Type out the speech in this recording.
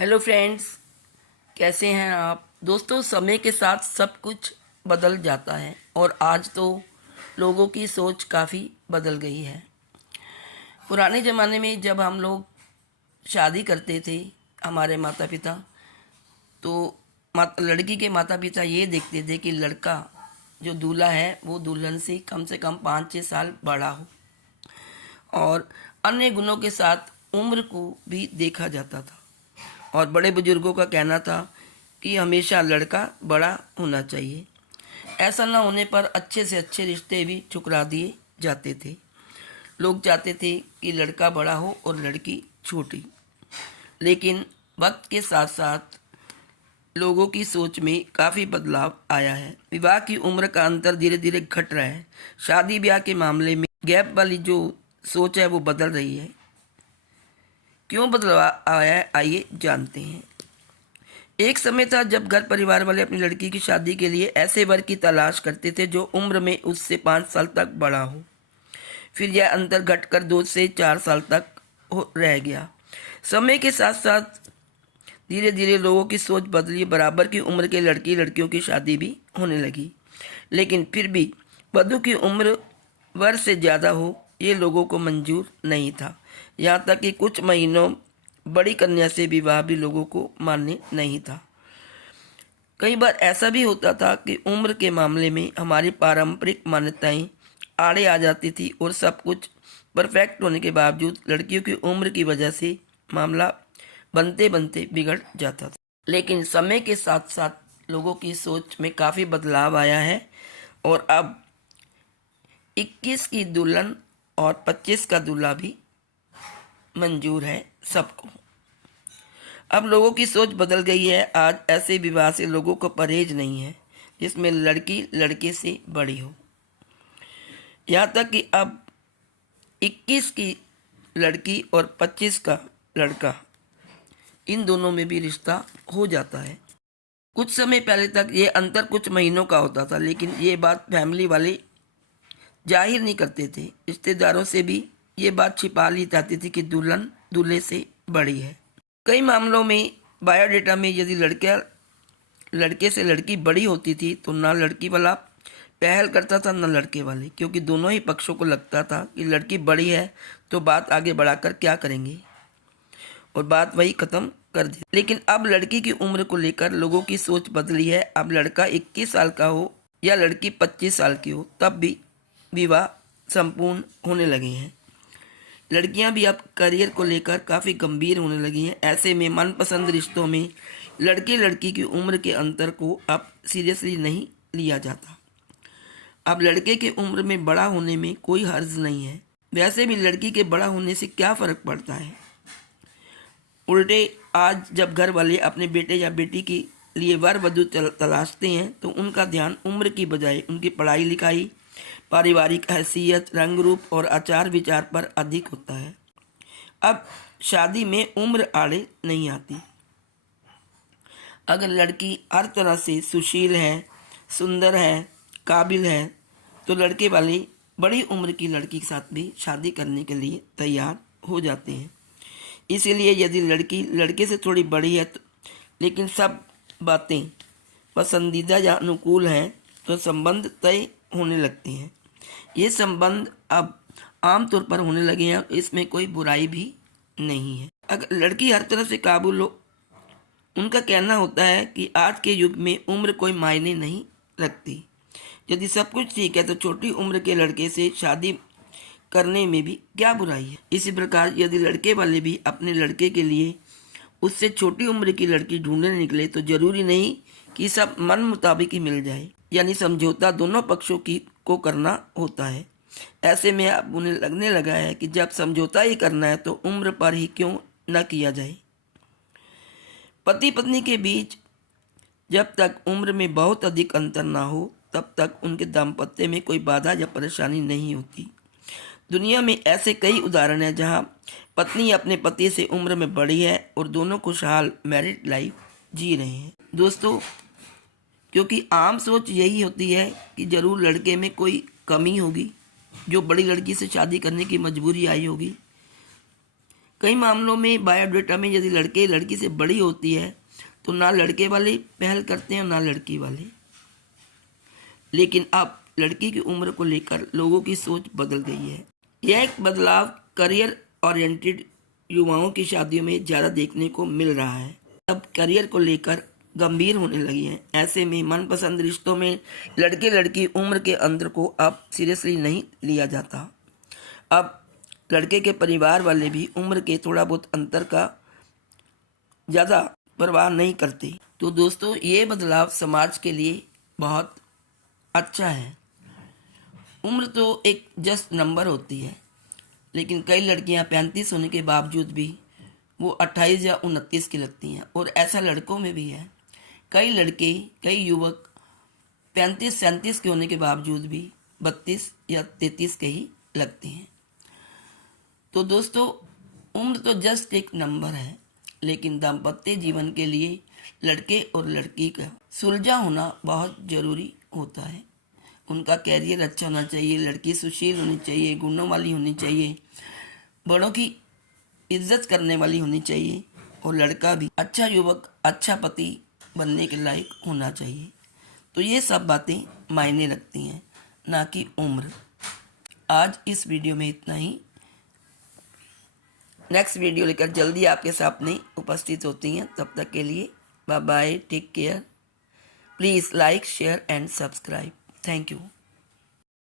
Hello friends, कैसे हैं आप दोस्तों। समय के साथ सब कुछ बदल जाता है और आज तो लोगों की सोच काफ़ी बदल गई है। पुराने ज़माने में जब हम लोग शादी करते थे, हमारे माता पिता तो लड़की के माता पिता ये देखते थे कि लड़का जो दूल्हा है वो दुल्हन से कम 5-6 साल बड़ा हो और अन्य गुणों के साथ उम्र को भी देखा जाता था। और बड़े बुजुर्गों का कहना था कि हमेशा लड़का बड़ा होना चाहिए। ऐसा ना होने पर अच्छे से अच्छे रिश्ते भी ठुकरा दिए जाते थे। लोग चाहते थे कि लड़का बड़ा हो और लड़की छोटी। लेकिन वक्त के साथ साथ लोगों की सोच में काफ़ी बदलाव आया है। विवाह की उम्र का अंतर धीरे धीरे घट रहा है। शादी ब्याह के मामले में गैप वाली जो सोच है वो बदल रही है। क्यों बदलाव आया है, आइए जानते हैं। एक समय था जब घर परिवार वाले अपनी लड़की की शादी के लिए ऐसे वर की तलाश करते थे जो उम्र में उससे 5 साल तक बड़ा हो। फिर यह अंतर घटकर 2 से 4 साल तक रह गया। समय के साथ साथ धीरे धीरे लोगों की सोच बदली। बराबर की उम्र के लड़की लड़कियों की शादी भी होने लगी, लेकिन फिर भी वधू की उम्र वर से ज़्यादा हो ये लोगों को मंजूर नहीं था। यहाँ तक कि कुछ महीनों बड़ी कन्या से विवाह भी लोगों को मान्य नहीं था। कई बार ऐसा भी होता था कि उम्र के मामले में हमारी पारंपरिक मान्यताएं आड़े आ जाती थी और सब कुछ परफेक्ट होने के बावजूद लड़कियों की उम्र की वजह से मामला बनते बनते बिगड़ जाता था। लेकिन समय के साथ साथ लोगों की सोच में काफ़ी बदलाव आया है और अब 21 की दुल्हन और 25 का दूल्हा भी मंजूर है सबको। अब लोगों की सोच बदल गई है। आज ऐसे विवाह से लोगों को परहेज नहीं है जिसमें लड़की लड़के से बड़ी हो। यहाँ तक कि अब 21 की लड़की और 25 का लड़का, इन दोनों में भी रिश्ता हो जाता है। कुछ समय पहले तक ये अंतर कुछ महीनों का होता था, लेकिन ये बात फैमिली वाले जाहिर नहीं करते थे। रिश्तेदारों से भी ये बात छिपा ली जाती थी कि दुल्हन दूल्हे से बड़ी है। कई मामलों में बायोडेटा में यदि लड़के से लड़की बड़ी होती थी तो ना लड़की वाला पहल करता था ना लड़के वाले, क्योंकि दोनों ही पक्षों को लगता था कि लड़की बड़ी है तो बात आगे बढ़ाकर क्या करेंगे और बात वही ख़त्म कर दी। लेकिन अब लड़की की उम्र को लेकर लोगों की सोच बदली है। अब लड़का 21 साल का हो या लड़की 25 साल की हो तब भी विवाह संपूर्ण होने लगे हैं। लड़कियां भी अब करियर को लेकर काफ़ी गंभीर होने लगी हैं। ऐसे में मनपसंद रिश्तों में लड़के लड़की की उम्र के अंतर को अब सीरियसली नहीं लिया जाता। अब लड़के के उम्र में बड़ा होने में कोई हर्ज नहीं है। वैसे भी लड़की के बड़ा होने से क्या फ़र्क पड़ता है। उल्टे आज जब घर वाले अपने बेटे या बेटी के लिए वर वधू तलाशते हैं तो उनका ध्यान उम्र की बजाय उनकी पढ़ाई लिखाई, पारिवारिक हैसियत, रंग रूप और आचार विचार पर अधिक होता है। अब शादी में उम्र आड़े नहीं आती। अगर लड़की हर तरह से सुशील है, सुंदर है, काबिल है तो लड़के वाले बड़ी उम्र की लड़की के साथ भी शादी करने के लिए तैयार हो जाते हैं। इसीलिए यदि लड़की लड़के से थोड़ी बड़ी है लेकिन सब बातें पसंदीदा या अनुकूल हैं तो संबंध तय होने लगते हैं। ये संबंध अब आमतौर पर होने लगे हैं, इसमें कोई बुराई भी नहीं है। अगर लड़की हर तरफ से काबुल हो, उनका कहना होता है कि आज के युग में उम्र कोई मायने नहीं रखती। यदि सब कुछ ठीक है तो छोटी उम्र के लड़के से शादी करने में भी क्या बुराई है। इसी प्रकार यदि लड़के वाले भी अपने लड़के के लिए उससे छोटी उम्र की लड़की ढूंढने निकले तो जरूरी नहीं कि सब मन मुताबिक ही मिल जाए, यानी समझौता दोनों पक्षों की को करना होता है। ऐसे में अब उन्हें लगने लगा है कि जब समझौता ही करना है तो उम्र पर ही क्यों न किया जाए। पति पत्नी के बीच जब तक उम्र में बहुत अधिक अंतर ना हो तब तक उनके दाम्पत्य में कोई बाधा या परेशानी नहीं होती। दुनिया में ऐसे कई उदाहरण हैं जहां पत्नी अपने पति से उम्र में बड़ी है और दोनों खुशहाल मैरिड लाइफ जी रहे हैं। दोस्तों, क्योंकि आम सोच यही होती है कि ज़रूर लड़के में कोई कमी होगी जो बड़ी लड़की से शादी करने की मजबूरी आई होगी। कई मामलों में बायोडाटा में यदि लड़के लड़की से बड़ी होती है तो ना लड़के वाले पहल करते हैं और ना लड़की वाले। लेकिन अब लड़की की उम्र को लेकर लोगों की सोच बदल गई है। यह एक बदलाव करियर ओरिएंटेड युवाओं की शादियों में ज़्यादा देखने को मिल रहा है। अब करियर को लेकर गंभीर होने लगी हैं। ऐसे में मनपसंद रिश्तों में लड़के लड़की उम्र के अंतर को अब सीरियसली नहीं लिया जाता। अब लड़के के परिवार वाले भी उम्र के थोड़ा बहुत अंतर का ज़्यादा परवाह नहीं करते। तो दोस्तों, ये बदलाव समाज के लिए बहुत अच्छा है। उम्र तो एक जस्ट नंबर होती है, लेकिन कई लड़कियां 35 होने के बावजूद भी वो 28 या 29 की लगती हैं, और ऐसा लड़कों में भी है। कई लड़के, कई युवक 35-37 के होने के बावजूद भी 32 या 33 के ही लगते हैं। तो दोस्तों, उम्र तो जस्ट एक नंबर है, लेकिन दाम्पत्य जीवन के लिए लड़के और लड़की का सुलझा होना बहुत ज़रूरी होता है। उनका कैरियर अच्छा होना चाहिए, लड़की सुशील होनी चाहिए, गुणों वाली होनी चाहिए, बड़ों की इज्जत करने वाली होनी चाहिए, और लड़का भी अच्छा युवक, अच्छा पति बनने के लायक होना चाहिए। तो ये सब बातें मायने रखती हैं, ना कि उम्र। आज इस वीडियो में इतना ही। नेक्स्ट वीडियो लेकर जल्दी आपके सामने उपस्थित होती हैं। तब तक के लिए bye bye, take care. Please like, share and subscribe. Thank you.